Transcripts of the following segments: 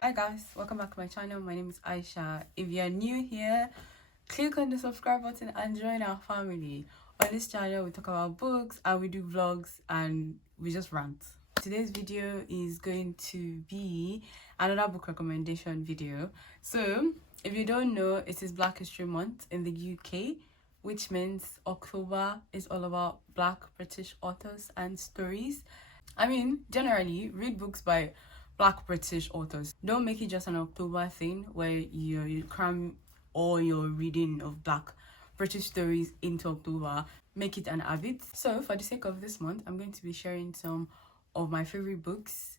Hi guys, welcome back to my channel. My name is Aisha. If you're new here, click on the subscribe button and join our family. On this channel, we talk about books and we do vlogs and we just rant. Today's video is going to be another book recommendation video. So, if you don't know, it is Black History Month in the UK, which means October is all about Black British authors and stories. I mean, generally, read books by Black British authors. Don't make it just an October thing where you cram all your reading of Black British stories into October. Make it an habit. So for the sake of this month, I'm going to be sharing some of my favorite books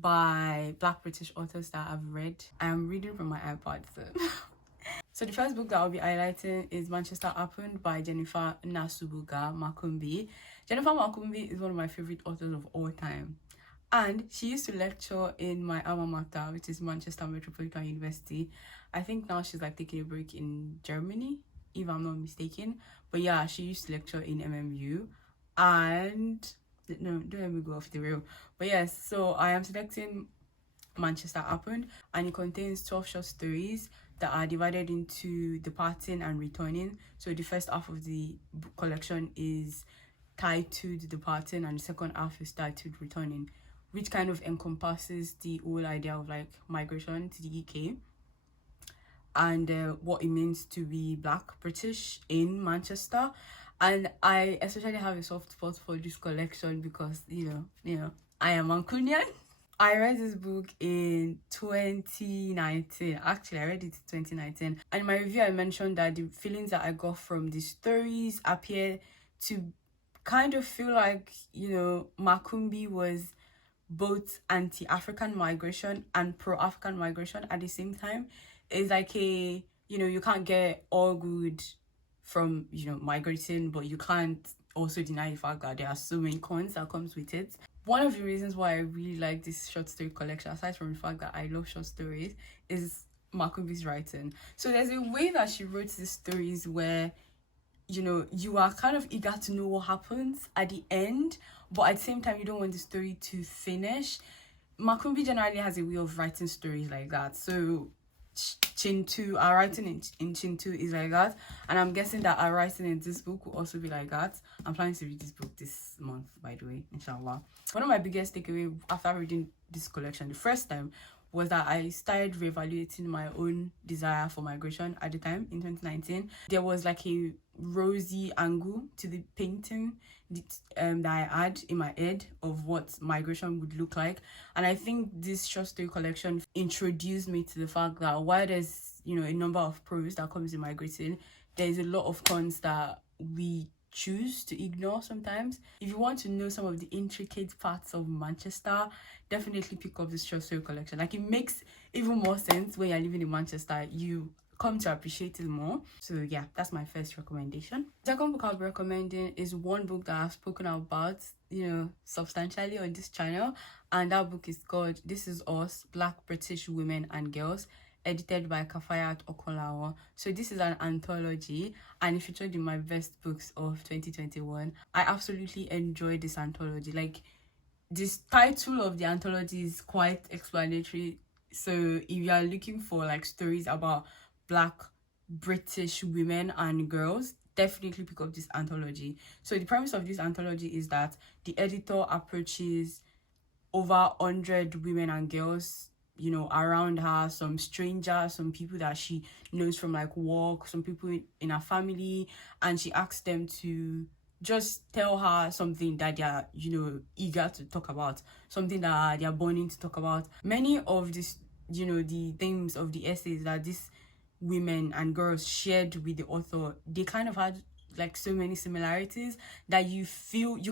by Black British authors that I've read. I am reading from my iPad, so the first book that I'll be highlighting is Manchester Happened by Jennifer Nasubuga Makumbi. Jennifer Makumbi is one of my favorite authors of all time. And she used to lecture in my alma mater, which is Manchester Metropolitan University. I think now she's like taking a break in Germany, if I'm not mistaken. But yeah, she used to lecture in MMU. And no, don't let me go off the rail. But yes, so I am selecting Manchester Happened, and it contains 12 short stories that are divided into Departing and Returning. So the first half of the book collection is titled Departing and the second half is titled Returning, which kind of encompasses the whole idea of like migration to the UK and what it means to be Black British in Manchester. And I especially have a soft spot for this collection because you know I am Mancunian. I read this book in 2019. Actually, I read it in 2019. And in my review, I mentioned that the feelings that I got from the stories appear to kind of feel like, Makumbi was both anti-African migration and pro-African migration at the same time. It's like you can't get all good from, migrating, but you can't also deny the fact that there are so many cons that comes with it. One of the reasons why I really like this short story collection, aside from the fact that I love short stories, is Makumbi's writing. So there's a way that she wrote these stories where you are kind of eager to know what happens at the end, but at the same time you don't want the story to finish. Makumbi generally has a way of writing stories like that. So Chintu, our writing in Chintu is like that, and I'm guessing that our writing in this book will also be like that. I'm planning to read this book this month, by the way, inshallah. One of my biggest takeaway after reading this collection the first time was that I started reevaluating my own desire for migration at the time in 2019. There was like a rosy angle to the painting that I had in my head of what migration would look like. And I think this short story collection introduced me to the fact that while there's, a number of pros that comes in migrating, there's a lot of cons that we choose to ignore sometimes. If you want to know some of the intricate parts of Manchester, definitely pick up this short story collection. Like, it makes even more sense when you're living in Manchester. You come to appreciate it more. So yeah, that's my first recommendation. The second book I'll be recommending is one book that I've spoken about substantially on this channel, and that book is called This Is Us, Black British Women and Girls, edited by Kafayat Okolawa. So this is an anthology and it featured in my best books of 2021. I absolutely enjoyed this anthology. Like, this title of the anthology is quite explanatory. So if you are looking for like stories about Black British women and girls, definitely pick up this anthology. So the premise of this anthology is that the editor approaches over 100 women and girls around her, some strangers, some people that she knows from like work, some people in her family, and she asks them to just tell her something that they are eager to talk about, something that they are burning to talk about. Many of this the themes of the essays that these women and girls shared with the author, they kind of had like so many similarities that you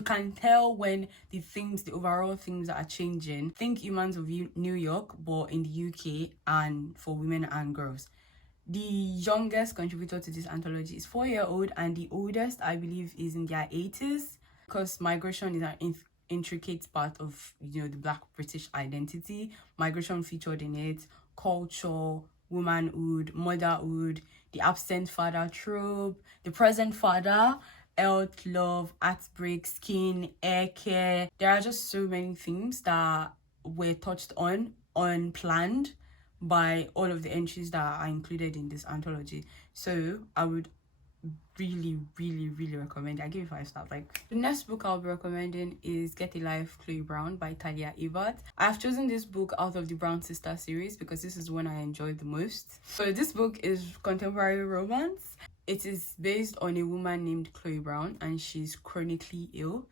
can tell when the overall things are changing. Think Humans of New York, but in the UK and for women and girls. The youngest contributor to this anthology is 4-year-old, and the oldest, I believe, is in their 80s, because migration is an intricate part of the Black British identity. Migration featured in it, culture, womanhood, motherhood, the absent father trope, the present father, health, love, heartbreak, skin, hair care. There are just so many themes that were touched on unplanned by all of the entries that are included in this anthology. So I would really recommend it. I give it 5 stars. Like, the next book I'll be recommending is Get a Life, Chloe Brown by Talia Ebert. I've chosen this book out of the Brown Sister series because this is one I enjoyed the most. So this book is contemporary romance. It is based on a woman named Chloe Brown, and she's chronically ill.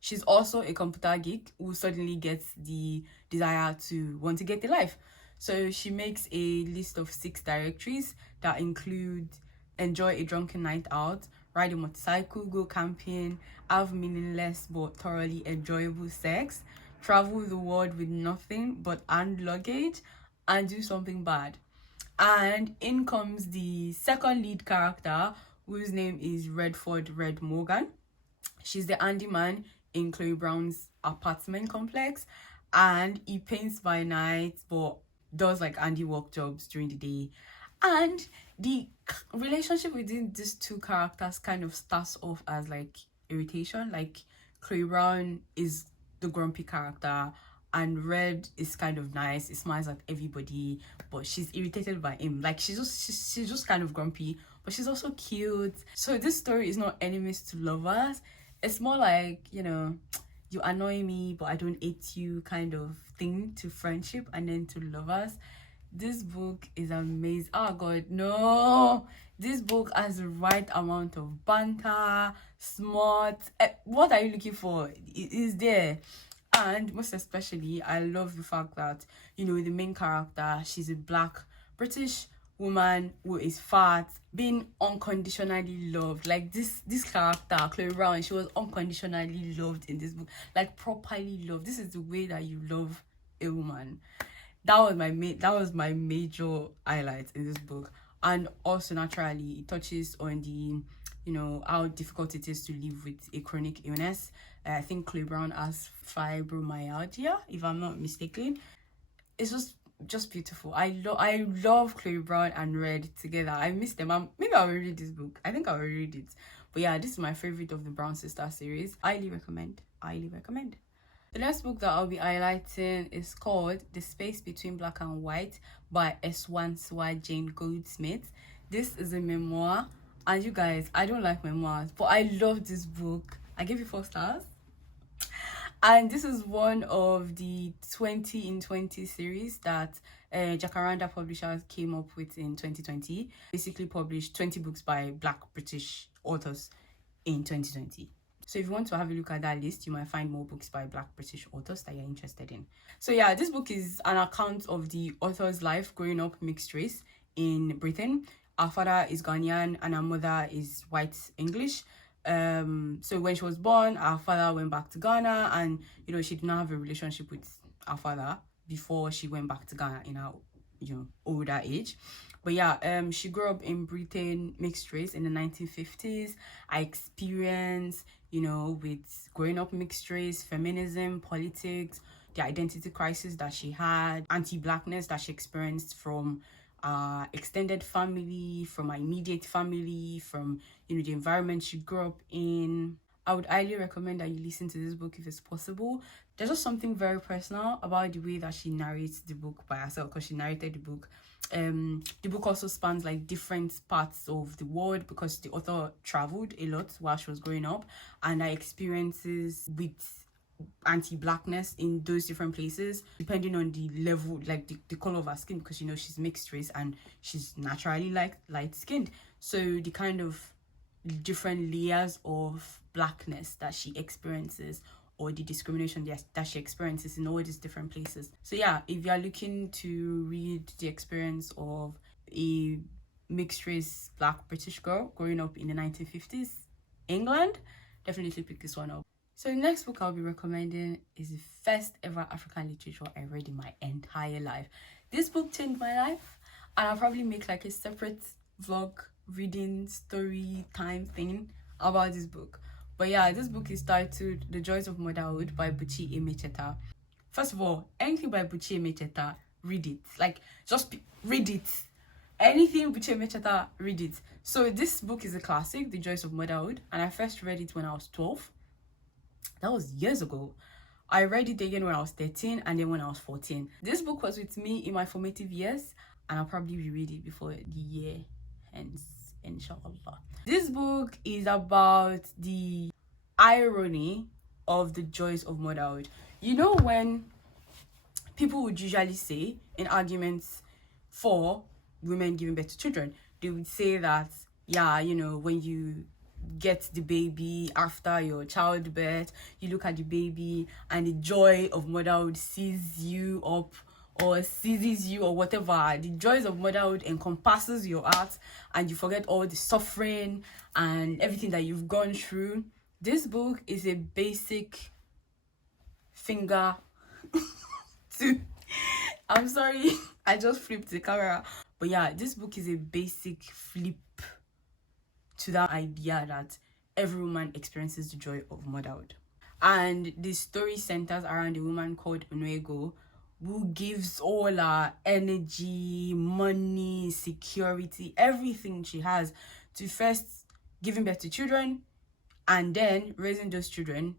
She's also a computer geek who suddenly gets the desire to want to get a life. So she makes a list of 6 directories that include enjoy a drunken night out, ride a motorcycle, go camping, have meaningless but thoroughly enjoyable sex, travel the world with nothing but hand luggage, and do something bad. And in comes the second lead character, whose name is Redford Red Morgan. She's the handyman in Chloe Brown's apartment complex, and he paints by night but does like handiwork jobs during the day. And the relationship within these 2 characters kind of starts off as like irritation. Like, Chloe Brown is the grumpy character, and Red is kind of nice. He smiles at everybody, but she's irritated by him. Like, she's just kind of grumpy, but she's also cute. So this story is not enemies to lovers. It's more like, you annoy me but I don't hate you kind of thing, to friendship, and then to lovers. This book is amazing. Oh god, no, this book has the right amount of banter, smart. What are you looking for? It is there. And most especially, I love the fact that, the main character, she's a Black British woman who is fat, being unconditionally loved. Like, this character, Chloe Brown, she was unconditionally loved in this book, like properly loved. This is the way that you love a woman. That was my major highlight in this book. And also, naturally, it touches on the how difficult it is to live with a chronic illness. I think Chloe Brown has fibromyalgia, if I'm not mistaken. It's just beautiful. I love Chloe Brown and Red together. I miss them. Maybe I'll read this book. I think I'll read it. But yeah, this is my favorite of the Brown Sister series. Highly recommend. The next book that I'll be highlighting is called The Space Between Black and White by Eswanswa Jane Goldsmith. This is a memoir. And you guys, I don't like memoirs, but I love this book. I gave it 4 stars. And this is one of the 20 in 20 series that Jacaranda Publishers came up with in 2020. Basically published 20 books by Black British authors in 2020. So if you want to have a look at that list, you might find more books by Black British authors that you're interested in. So yeah, this book is an account of the author's life growing up mixed race in Britain. Our father is Ghanaian and our mother is white English. So when she was born, our father went back to Ghana, and she did not have a relationship with our father before she went back to Ghana in her older age. But yeah, she grew up in Britain, mixed race in the 1950s. I experienced with growing up mixed race, feminism, politics, the identity crisis that she had, anti-blackness that she experienced from extended family, from my immediate family, from the environment she grew up in. I would highly recommend that you listen to this book if it's possible. There's just something very personal about the way that she narrates the book by herself, because she narrated the book. The book also spans like different parts of the world, because the author traveled a lot while she was growing up, and her experiences with anti-blackness in those different places, depending on the level, like the color of her skin, because she's mixed race and she's naturally like light skinned. So the kind of different layers of blackness that she experiences, or the discrimination that she experiences in all these different places. So yeah, if you are looking to read the experience of a mixed race Black British girl growing up in the 1950s England, definitely pick this one up. So the next book I'll be recommending is the first ever African literature I read in my entire life. This book changed my life, and I'll probably make like a separate vlog reading story time thing about this book. But yeah, this book is titled The Joys of Motherhood by Buchi Emecheta. First of all, anything by Buchi Emecheta, read it. Like, just read it. Anything Buche Mechata, read it. So this book is a classic, The Joys of Motherhood, and I first read it when I was 12. That was years ago. I read it again when I was 13 and then when I was 14. This book was with me in my formative years, and I'll probably reread it before the year ends, inshallah. This book is about the irony of the joys of motherhood. You know, when people would usually say in arguments for women giving birth to children, they would say that, yeah, you know, when you get the baby after your childbirth, you look at the baby and the joy of motherhood sees you up or seizes you or whatever. The joys of motherhood encompasses your heart and you forget all the suffering and everything that you've gone through. This book is a basic finger to I'm sorry, I just flipped the camera. But yeah, this book is a basic flip to that idea that every woman experiences the joy of motherhood. And the story centers around a woman called Onuego, who gives all her energy, money, security, everything she has to first giving birth to children and then raising those children,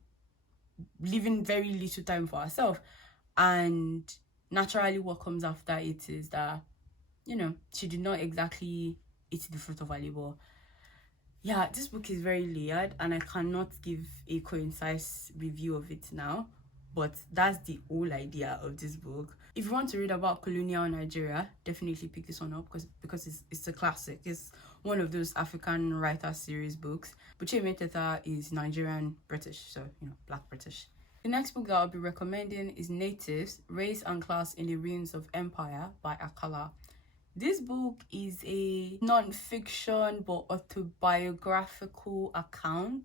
leaving very little time for herself. And naturally what comes after it is that, you know, she did not exactly eat the fruit of her labor. Yeah, this book is very layered and I cannot give a concise review of it now, but that's the whole idea of this book. If you want to read about colonial Nigeria, definitely pick this one up because it's a classic. It's one of those African writer series books. Buche Meteta is Nigerian British, so, you know, Black British. The next book that I'll be recommending is Natives, Race and Class in the Ruins of Empire by Akala. This book is a non-fiction but autobiographical account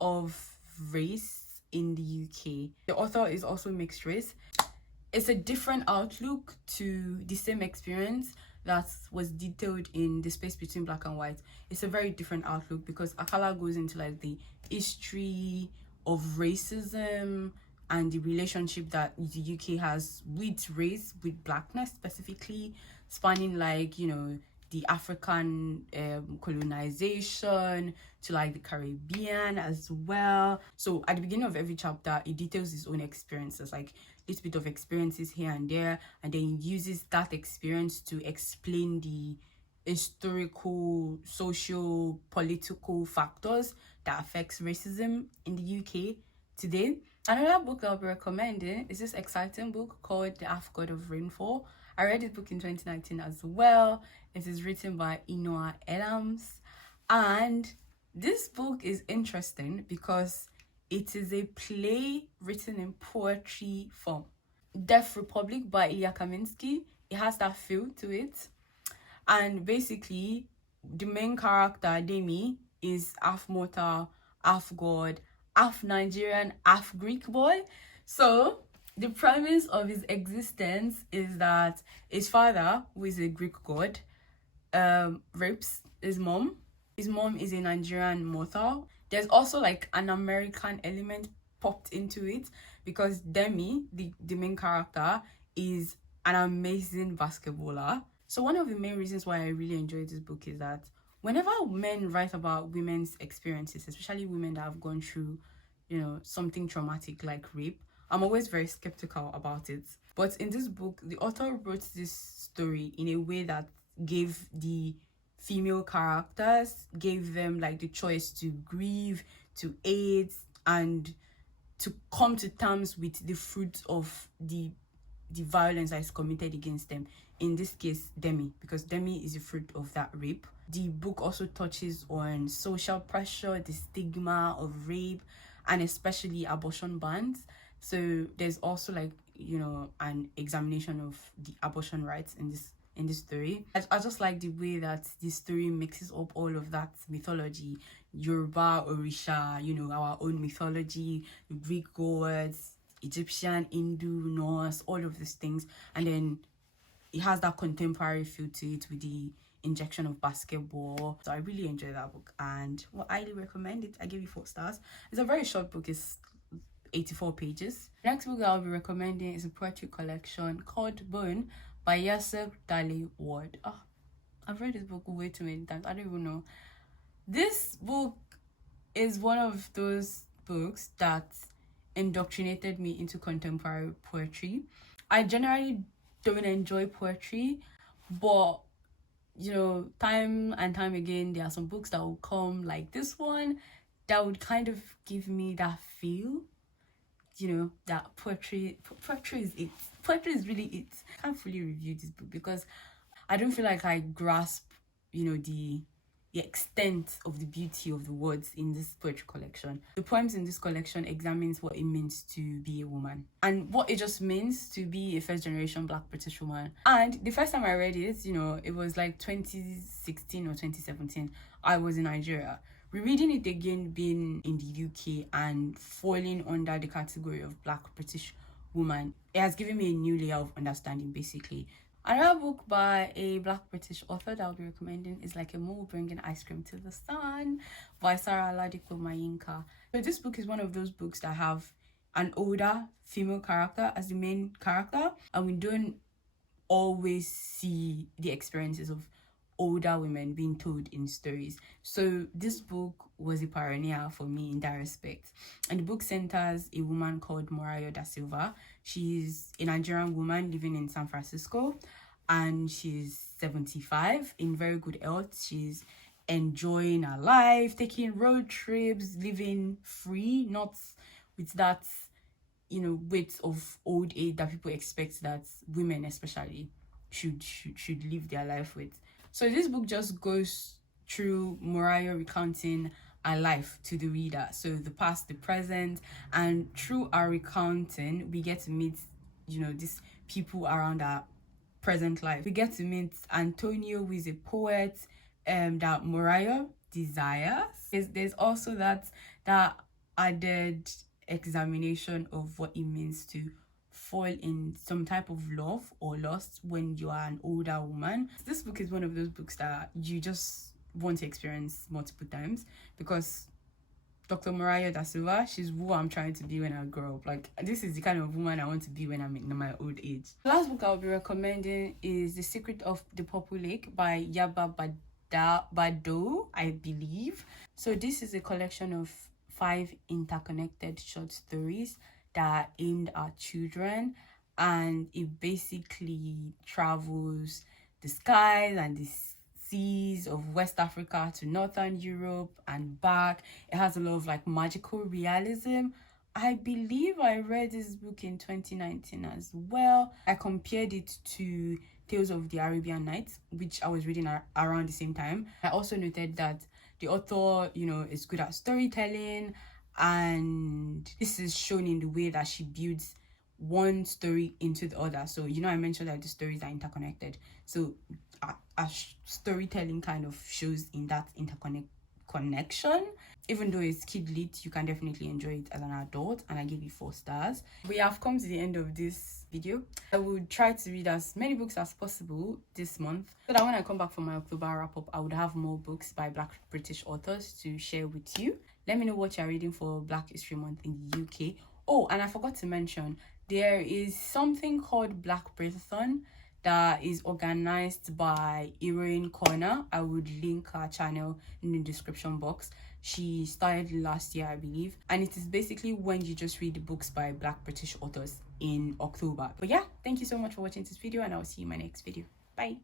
of race in the UK. The author is also mixed race. It's a different outlook to the same experience that was detailed in The Space Between Black and White. It's a very different outlook because Akala goes into like the history of racism and the relationship that the UK has with race, with blackness specifically, spanning like, you know, the African colonization to like the Caribbean as well. So at the beginning of every chapter, it details his own experiences, like a little bit of experiences here and there, and then he uses that experience to explain the historical, social, political factors that affects racism in the UK today. Another book that I'll be recommending is this exciting book called The Halfgod of Rainfall. I read this book in 2019 as well. It is written by Inoa Adams. And this book is interesting because it is a play written in poetry form. Deaf Republic by Ilya Kaminsky. It has that feel to it. And basically, the main character, Demi, is half mortal, half god, half Nigerian, half Greek boy. So the premise of his existence is that his father, who is a Greek god, rapes his mom. His mom is a Nigerian mortal. There's also like an American element popped into it because Demi, the main character, is an amazing basketballer. So one of the main reasons why I really enjoy this book is that whenever men write about women's experiences, especially women that have gone through, you know, something traumatic like rape, I'm always very skeptical about it. But in this book, the author wrote this story in a way that gave the female characters, gave them like the choice to grieve, to aid, and to come to terms with the fruits of the violence that is committed against them. In this case, Demi, because Demi is the fruit of that rape. The book also touches on social pressure, the stigma of rape, and especially abortion bans. So there's also like, you know, an examination of the abortion rights in this story. I just like the way that this story mixes up all of that mythology, Yoruba, Orisha, you know, our own mythology, Greek gods, Egyptian, Hindu, Norse, all of these things, and then it has that contemporary feel to it with the injection of basketball. So I really enjoy that book and I highly recommend it. I give you 4 stars. It's a very short book. It's 84 pages. The next book that I'll be recommending is a poetry collection called Bone by Yasser Dali Ward. I've read this book way too many times. I don't even know. This book is one of those books that indoctrinated me into contemporary poetry. I generally don't enjoy poetry, but you know, time and time again, there are some books that will come like this one that would kind of give me that feel, you know, that poetry is it. Poetry is really it. I can't fully review this book because I don't feel like I grasp, you know, the extent of the beauty of the words in this poetry collection. The poems in this collection examines what it means to be a woman and what it just means to be a first generation Black British woman. And the first time I read it, you know, it was like 2016 or 2017. I was in Nigeria. Rereading it again, being in the UK and falling under the category of Black British woman, it has given me a new layer of understanding, basically. Another book by a Black British author that I'll be recommending is Like a Mole Bringing Ice Cream to the Sun by Sarah Ladipo Mayinka. So this book is one of those books that have an older female character as the main character, and we don't always see the experiences of older women being told in stories. So this book was a pioneer for me in that respect. And the book centers a woman called Morayo da Silva. She's a Nigerian woman living in San Francisco, and she's 75, in very good health. She's enjoying her life, taking road trips, living free, not with that, you know, weight of old age that people expect that women especially should live their life with. So this book just goes through Morayo recounting her life to the reader. So the past, the present, and through our recounting, we get to meet, you know, these people around our present life. We get to meet Antonio, who is a poet that Morayo desires. There's also that added examination of what it means to fall in some type of love or lust when you are an older woman. This book is one of those books that you just want to experience multiple times, because Dr. Morayo da Silva, she's who I'm trying to be when I grow up. Like, this is the kind of woman I want to be when I'm in my old age. The last book I'll be recommending is The Secret of the Purple Lake by Yaba Bado, I believe. So this is a collection of 5 interconnected short stories that are aimed at children, and it basically travels the skies and the seas of West Africa to Northern Europe and back. It has a lot of like magical realism. I believe I read this book in 2019 as well. I compared it to Tales of the Arabian Nights, which I was reading around the same time. I also noted that the author, you know, is good at storytelling, and this is shown in the way that she builds one story into the other. So, you know, I mentioned that the stories are interconnected. So storytelling kind of shows in that connection. Even though it's kid lit, you can definitely enjoy it as an adult, and I give it 4 stars. We have come to the end of this video. I will try to read as many books as possible this month, so that when I come back from my October wrap-up, I would have more books by Black British authors to share with you. Let me know what you're reading for Black History Month in the UK. Oh, and I forgot to mention, there is something called Black Britathon that is organized by Heroine Corner. I would link her channel in the description box. She started last year, I believe, and it is basically when you just read the books by Black British authors in October. But yeah, thank you so much for watching this video, and I'll see you in my next video. Bye.